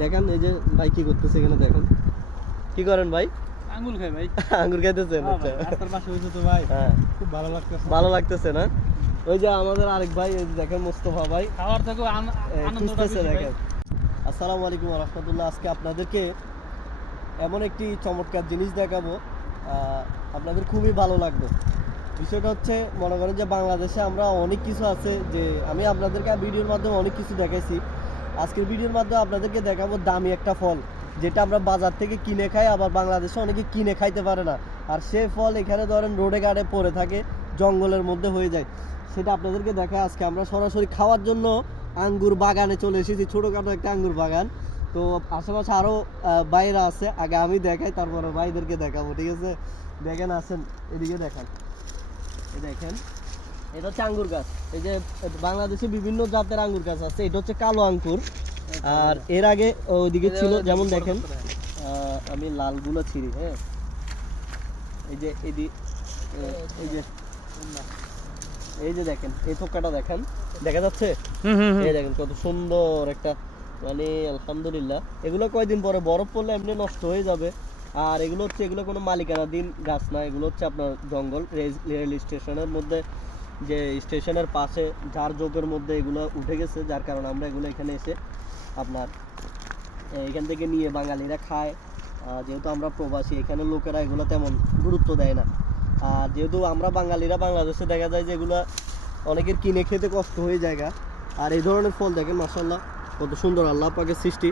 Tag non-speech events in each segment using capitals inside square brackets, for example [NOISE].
দেখেন এই যে ভাই কি করতেছে এখানে দেখেন। কি করেন ভাই? আঙ্গুল খাই ভাই। [LAUGHS] আঙ্গুর খাইতেছেন আচ্ছা। ভাই, পাশে হয়েছে তো ভাই। হ্যাঁ। খুব ভালো লাগতেছে। ভালো লাগতেছে না? ওই যে আমাদের আরেক ভাই এই যে দেখেন মোস্তফা ভাই। খাওয়ার এ, আনন্দটা বেশি দেখেন। আসসালামু আলাইকুম রহমতুল্লাহ। আজকে আপনাদেরকে এমন একটি চমৎকার জিনিস দেখাবো। আহ, আপনাদের খুবই ভালো লাগবে। বিষয়টা হচ্ছে মনে করেন যে বাংলাদেশে আমরা অনেক কিছু আছে যে আমি আপনাদেরকে ভিডিওর মাধ্যমে অনেক কিছু দেখাইছি। আজকের ভিডিওর মাধ্যমে আপনাদেরকে দেখাবো দামি একটা ফল, যেটা আমরা বাজার থেকে কিনে খাই, আবার বাংলাদেশে অনেকে কিনে খাইতে পারে না। আর সে ফল এখানে ধরেন রোডে গাড়ে পড়ে থাকে, জঙ্গলের মধ্যে হয়ে যায়। সেটা আপনাদেরকে দেখায় আজকে আমরা সরাসরি খাওয়ার জন্য আঙ্গুর বাগানে চলে এসেছি, ছোটোখাটো একটা আঙ্গুর বাগান। তো আশেপাশে আরও বাইরে আছে, আগে আমি দেখাই, তারপরে ভাইদেরকে দেখাবো, ঠিক আছে? দেখেন, আসেন, এদিকে দেখান। দেখেন এটা হচ্ছে আঙ্গুর গাছ। এই যে বাংলাদেশে বিভিন্ন জাতের আঙ্গুর গাছ আছে এটা হচ্ছে কালো আঙ্কুর আর এর আগে ওইদিকে ছিল যেমন দেখেন আমি লালগুলো ছিঁড়ি হ্যাঁ। এই যে এদি এই যে এই যে দেখেন এই থোকাটা দেখেন দেখা যাচ্ছে? হুম হুম হুম। এই দেখেন কত সুন্দর একটা মানে আলহামদুলিল্লাহ। এগুলো কয়দিন পরে বরফ পড়লে এমনি নষ্ট হয়ে যাবে। আর এগুলো হচ্ছে এগুলো কোনো মালিকানাধীন গাছ না এগুলো হচ্ছে আপনার জঙ্গল রেল- রেল স্টেশনের মধ্যে যে স্টেশনের পাশে যার যোগের মধ্যে এগুলো উঠে গেছে, যার কারণে আমরা এগুলো এখানে এসে আপনার এখান থেকে নিয়ে বাঙালিরা খায়। যেহেতু আমরা প্রবাসী, এখানে লোকেরা এগুলো তেমন গুরুত্ব দেয় না। আর যেহেতু আমরা বাঙালিরা, বাংলাদেশে দেখা যায় যে এগুলো অনেকের কিনে খেতে কষ্ট হয়ে জায়গা আর এই ধরনের ফল দেখেন মাসাল্লাহ কত সুন্দর আল্লাহ পাকের সৃষ্টি।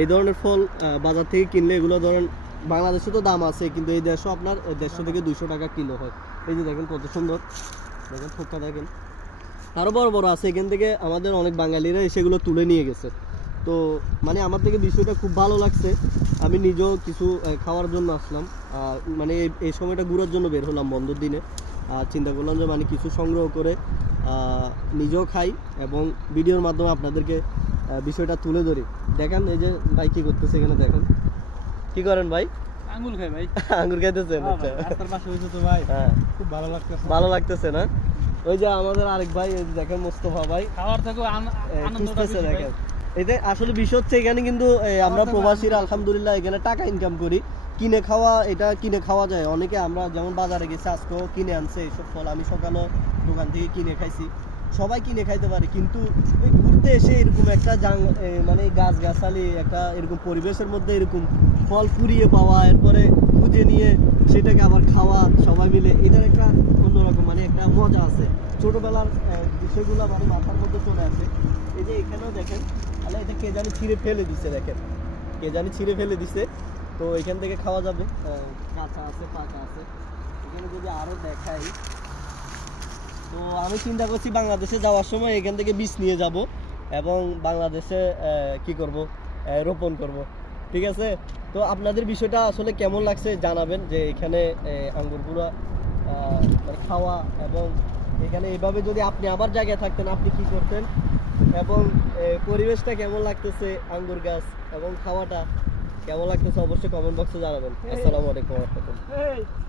এই ধরনের ফল বাজার থেকে কিনলে এগুলো ধরেন, বাংলাদেশে তো দাম আছে, কিন্তু এই দেশও আপনার, দেড়শো থেকে দুইশো টাকা কিলো হয়। এই যে দেখেন কত সুন্দর। দেখেন ফোকটা দেখেন। আরও বড় বড় আছে, এখান থেকে আমাদের অনেক বাঙালিরা সেগুলো তুলে নিয়ে গেছে। তো মানে আমার থেকে বিষয়টা খুব ভালো লাগছে। আমি নিজেও কিছু খাওয়ার জন্য আসলাম। মানে এই সময়টা ঘোরার জন্য বের হলাম বন্ধের দিনে। আর চিন্তা করলাম যে মানে কিছু সংগ্রহ করে নিজেও খাই এবং ভিডিওর মাধ্যমে আপনাদেরকে বিষয়টা তুলে ধরি। দেখেন, এই যে ভাই কী করতেছে এখানে, দেখেন। কী করেন ভাই? খাই ভাই। [LAUGHS] আঙ্গুর খাইতেছেন হ্যাঁ আচ্ছা। রাস্তার পাশে তো ভাই। হ্যাঁ। খুব ভালো লাগতেছে। ভালো লাগতেছে না? ওই যে আমাদের আরেক ভাই এই দেখেন মোস্তফা ভাই। খাওয়ার এ, আনন্দটা। দেখেন। এতে আসলে বিষয় হচ্ছে এখানে কিন্তু আমরা প্রবাসীরা আলহামদুলিল্লাহ এখানে টাকা ইনকাম করি। কিনে খাওয়া এটা কিনে খাওয়া যায়। অনেকে আমরা যেমন বাজারে গেছি আজকেও কিনে আনছে এইসব ফল আমি সকালে দোকান থেকে কিনে খাইছি। সবাই কিনে খাইতে পারে, কিন্তু ঘুরতে এসে এরকম একটা জাং মানে গাছ গাছালি একটা এরকম পরিবেশের মধ্যে এরকম ফল কুড়িয়ে পাওয়া, এরপরে খুঁজে নিয়ে সেটাকে আবার খাওয়া, সবাই মিলে, এটার একটা অন্যরকম মানে একটা মজা আছে। ছোটবেলার বিষয়গুলো মানে মাথার মধ্যে চলে আসে। এই যে এখানেও দেখেন তাহলে এটা কে জানি ছিঁড়ে ফেলে দিছে, দেখেন। কে জানি ছিঁড়ে ফেলে দিছে। তো এখান থেকে খাওয়া যাবে কাঁচা আছে, পাকা আছে। এখানে যদি আরও দেখাই তো আমি চিন্তা করছি বাংলাদেশে যাওয়ার সময় এখান থেকে বীজ নিয়ে যাব এবং বাংলাদেশে কি করব রোপণ করব। ঠিক আছে? তো আপনাদের বিষয়টা আসলে কেমন লাগছে জানাবেন যে এখানে আঙ্গুরগুলো মানে খাওয়া এবং এখানে এভাবে যদি আপনি আবার জায়গায় থাকতেন আপনি কি করতেন? এবং পরিবেশটা কেমন লাগতেছে আঙ্গুর গাছ এবং খাওয়াটা কেমন লাগতেছে অবশ্যই কমেন্ট বক্সে জানাবেন। আসসালামু আলাইকুম রহমতুল্লাহ।